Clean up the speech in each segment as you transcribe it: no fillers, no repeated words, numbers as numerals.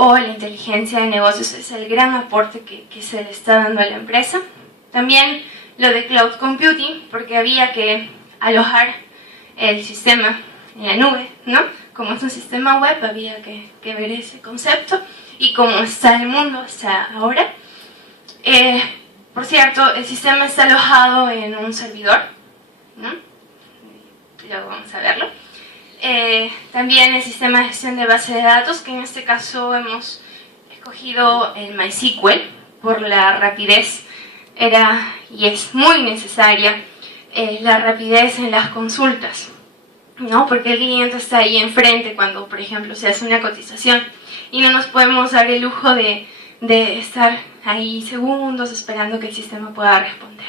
o la inteligencia de negocios es el gran aporte que se le está dando a la empresa. También lo de cloud computing, porque había que alojar el sistema en la nube, ¿no? Como es un sistema web, había que ver ese concepto y cómo está el mundo hasta ahora. Por cierto, el sistema está alojado en un servidor, ¿no? Luego vamos a verlo. También el sistema de gestión de base de datos, que en este caso hemos escogido el MySQL por la rapidez. Era y es muy necesaria la rapidez en las consultas, ¿no? Porque el cliente está ahí enfrente cuando, por ejemplo, se hace una cotización y no nos podemos dar el lujo de estar ahí segundos esperando que el sistema pueda responder,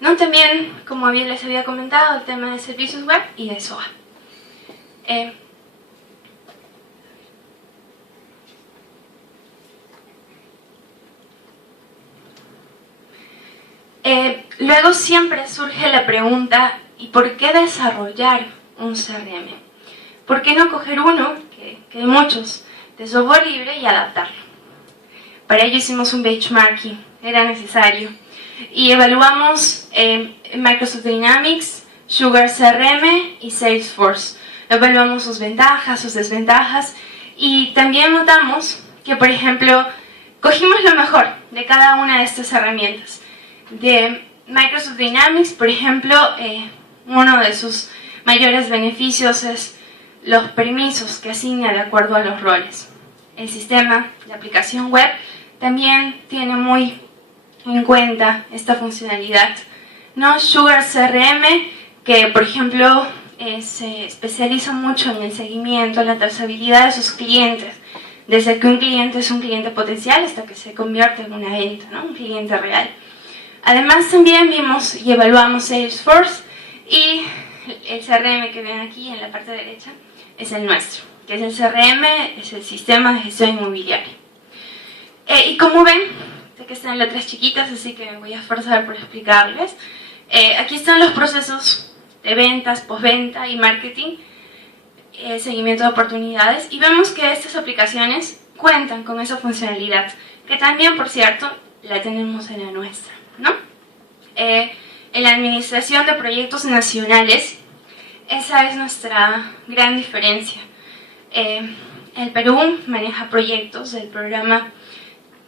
¿no? También, como bien les había comentado, el tema de servicios web y de SOA. Luego siempre surge la pregunta, ¿y por qué desarrollar un CRM? ¿Por qué no coger uno, que hay muchos, de software libre y adaptarlo? Para ello hicimos un benchmarking, era necesario. Y evaluamos Microsoft Dynamics, Sugar CRM y Salesforce. Evaluamos sus ventajas, sus desventajas y también notamos que, por ejemplo, cogimos lo mejor de cada una de estas herramientas. De Microsoft Dynamics, por ejemplo, uno de sus mayores beneficios es los permisos que asigna de acuerdo a los roles. El sistema de aplicación web también tiene muy en cuenta esta funcionalidad, ¿no? Sugar CRM, que por ejemplo se especializa mucho en el seguimiento, en la trazabilidad de sus clientes, desde que un cliente es un cliente potencial hasta que se convierte en una venta, ¿no? Un cliente real. Además también vimos y evaluamos Salesforce, y el CRM que ven aquí en la parte derecha es el nuestro, que es el CRM, es el sistema de gestión inmobiliaria. Y como ven, sé que están letras chiquitas, así que me voy a esforzar por explicarles. Aquí están los procesos de ventas, postventa y marketing, seguimiento de oportunidades, y vemos que estas aplicaciones cuentan con esa funcionalidad, que también, por cierto, la tenemos en la nuestra, ¿no? En la administración de proyectos nacionales, esa es nuestra gran diferencia. El Perú maneja proyectos del programa,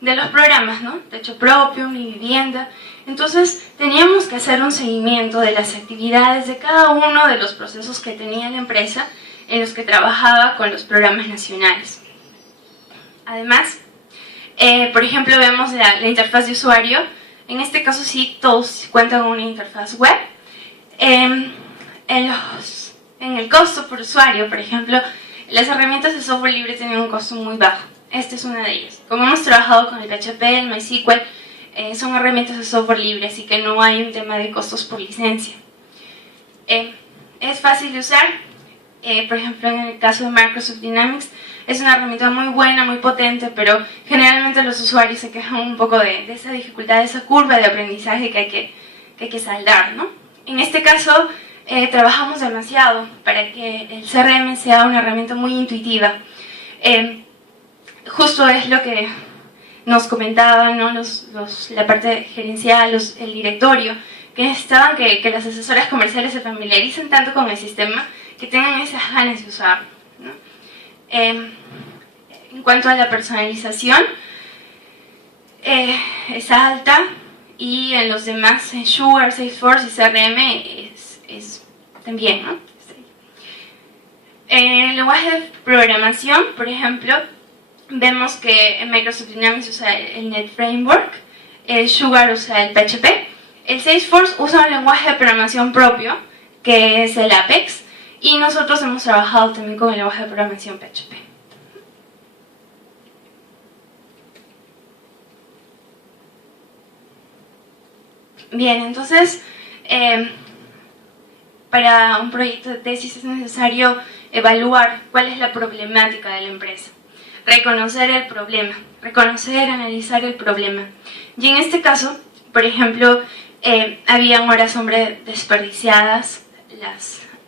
de los programas, ¿no? Techo propio, mi vivienda. Entonces teníamos que hacer un seguimiento de las actividades de cada uno de los procesos que tenía la empresa en los que trabajaba con los programas nacionales. Además, por ejemplo, vemos la interfaz de usuario. En este caso sí, todos cuentan con una interfaz web. En el costo por usuario, por ejemplo, las herramientas de software libre tienen un costo muy bajo. Esta es una de ellas. Como hemos trabajado con el PHP, el MySQL, son herramientas de software libre, así que no hay un tema de costos por licencia. Es fácil de usar. Por ejemplo, en el caso de Microsoft Dynamics, es una herramienta muy buena, muy potente, pero generalmente los usuarios se quejan un poco de esa dificultad, de esa curva de aprendizaje que hay que saldar, ¿no? En este caso, trabajamos demasiado para que el CRM sea una herramienta muy intuitiva. Justo es lo que nos comentaban, ¿no? La parte gerencial, el directorio, que necesitaban que las asesoras comerciales se familiaricen tanto con el sistema que tengan esas ganas de usarlo, ¿no? En cuanto a la personalización, es alta, y en los demás, en Sugar, Salesforce y CRM, es también, ¿no? En el lenguaje de programación, por ejemplo, vemos que en Microsoft Dynamics usa el Net Framework, el Sugar usa el PHP, el Salesforce usa un lenguaje de programación propio, que es el Apex, y nosotros hemos trabajado también con el lenguaje de programación PHP. Bien, entonces, para un proyecto de tesis es necesario evaluar cuál es la problemática de la empresa. Reconocer el problema, analizar el problema. Y en este caso, por ejemplo, habían horas hombre desperdiciadas,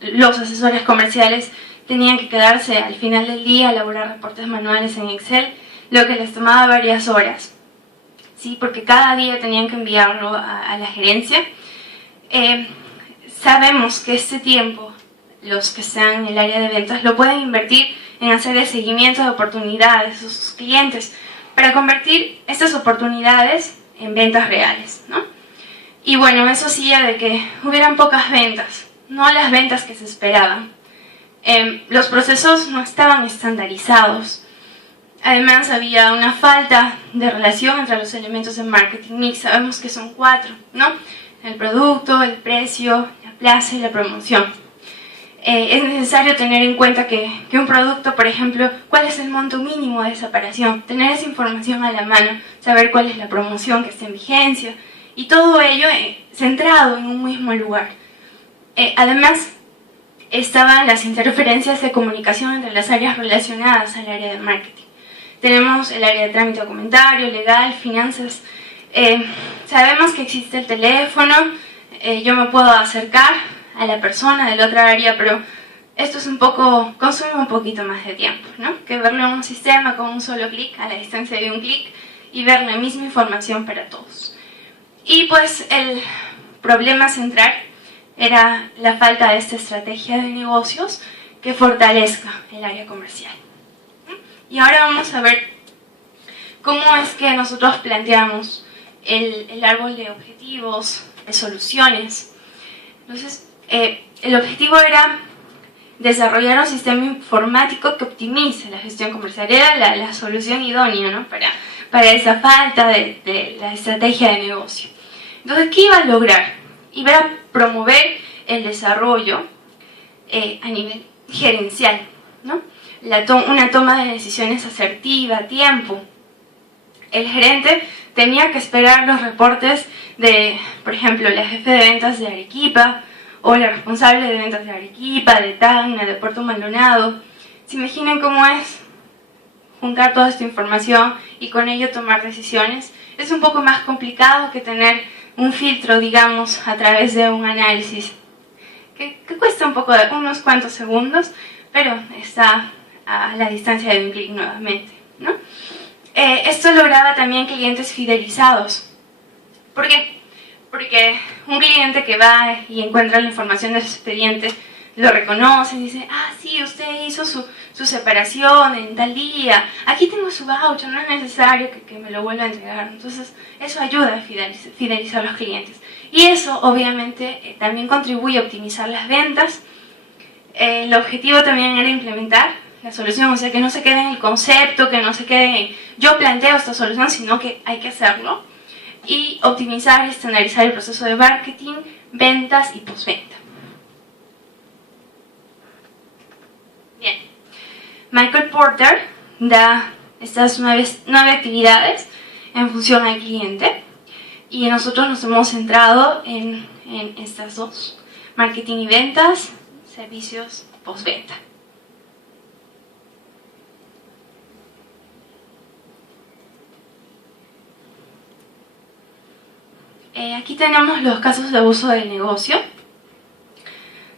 los asesores comerciales tenían que quedarse al final del día a elaborar reportes manuales en Excel, lo que les tomaba varias horas, ¿sí? Porque cada día tenían que enviarlo a la gerencia. Sabemos que este tiempo, los que están en el área de ventas lo pueden invertir en hacer el seguimiento de oportunidades a sus clientes para convertir estas oportunidades en ventas reales, ¿no? Y bueno, eso hacía de que hubieran pocas ventas, no las ventas que se esperaban. Los procesos no estaban estandarizados. Además, había una falta de relación entre los elementos de marketing mix. Sabemos que son 4, ¿no? El producto, el precio, la plaza y la promoción. Es necesario tener en cuenta que un producto, por ejemplo, cuál es el monto mínimo de esa operación, tener esa información a la mano, saber cuál es la promoción que está en vigencia, y todo ello centrado en un mismo lugar. Además, estaban las interferencias de comunicación entre las áreas relacionadas al área de marketing. Tenemos el área de trámite documentario, legal, finanzas. Sabemos que existe el teléfono, yo me puedo acercar a la persona de la otra área, pero esto es consume un poquito más de tiempo, ¿no? Que verlo en un sistema con un solo clic, a la distancia de un clic, y ver la misma información para todos. Y pues el problema central era la falta de esta estrategia de negocios que fortalezca el área comercial. Y ahora vamos a ver cómo es que nosotros planteamos el árbol de objetivos, de soluciones. Entonces, el objetivo era desarrollar un sistema informático que optimice la gestión comercial. Era la solución idónea, ¿no? para esa falta de la estrategia de negocio. Entonces, ¿qué iba a lograr? Iba a promover el desarrollo a nivel gerencial, ¿no? Una toma de decisiones asertiva, a tiempo. El gerente tenía que esperar los reportes de, por ejemplo, la jefe de ventas de Arequipa, o la responsable de ventas de Arequipa, de Tacna, de Puerto Maldonado. ¿Se imaginan cómo es juntar toda esta información y con ello tomar decisiones? Es un poco más complicado que tener un filtro, digamos, a través de un análisis que cuesta unos cuantos segundos, pero está a la distancia de un clic nuevamente, ¿no? Esto lograba también clientes fidelizados. ¿Por qué? Porque un cliente que va y encuentra la información de su expediente lo reconoce y dice: ah, sí, usted hizo su separación en tal día, aquí tengo su voucher, no es necesario que me lo vuelva a entregar. Entonces eso ayuda a fidelizar a los clientes, y eso obviamente también contribuye a optimizar las ventas. El objetivo también era implementar la solución, o sea, que no se quede en el concepto, que no se quede en yo planteo esta solución, sino que hay que hacerlo, y optimizar y estandarizar el proceso de marketing, ventas y postventa. Bien, Michael Porter da estas 9 actividades en función al cliente, y nosotros nos hemos centrado en estas 2, marketing y ventas, servicios, postventa. Aquí tenemos los casos de uso del negocio.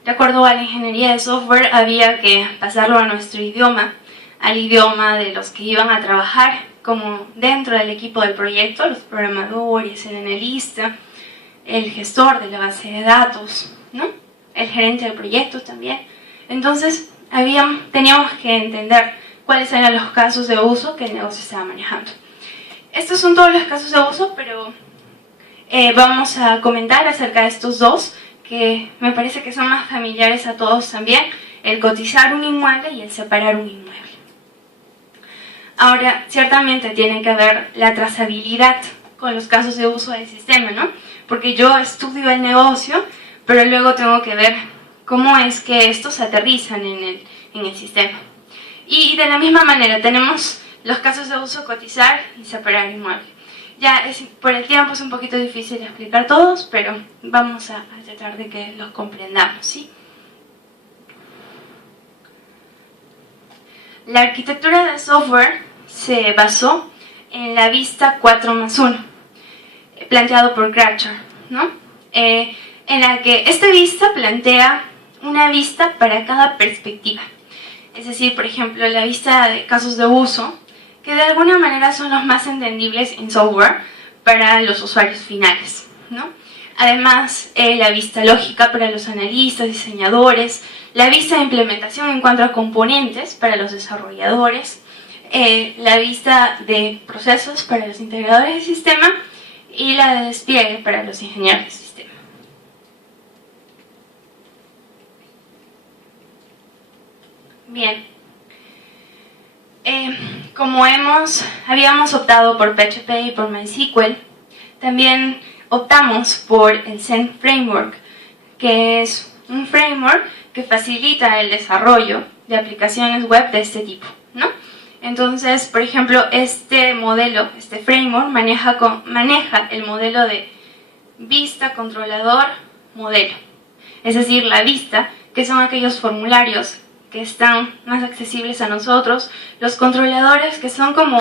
De acuerdo a la ingeniería de software, había que pasarlo a nuestro idioma, al idioma de los que iban a trabajar como dentro del equipo del proyecto, los programadores, el analista, el gestor de la base de datos, ¿no? El gerente del proyecto también. Entonces, teníamos que entender cuáles eran los casos de uso que el negocio estaba manejando. Estos son todos los casos de uso, pero vamos a comentar acerca de estos 2, que me parece que son más familiares a todos también: el cotizar un inmueble y el separar un inmueble. Ahora, ciertamente tiene que haber la trazabilidad con los casos de uso del sistema, ¿no? Porque yo estudio el negocio, pero luego tengo que ver cómo es que estos aterrizan en el sistema. Y de la misma manera tenemos los casos de uso: cotizar y separar inmueble. Ya por el tiempo es un poquito difícil explicar todos, pero vamos a tratar de que los comprendamos, ¿sí? La arquitectura del software se basó en la vista 4+1, planteado por Gratcher, ¿no? En la que esta vista plantea una vista para cada perspectiva. Es decir, por ejemplo, la vista de casos de uso que de alguna manera son los más entendibles en software para los usuarios finales, ¿no? Además, la vista lógica para los analistas, diseñadores, la vista de implementación en cuanto a componentes para los desarrolladores, la vista de procesos para los integradores de sistema y la de despliegue para los ingenieros de sistema. Bien, como habíamos optado por PHP y por MySQL, también optamos por el Zend Framework, que es un framework que facilita el desarrollo de aplicaciones web de este tipo, ¿no? Entonces, por ejemplo, este framework maneja el modelo de vista, controlador, modelo. Es decir, la vista, que son aquellos formularios que están más accesibles a nosotros, los controladores, que son como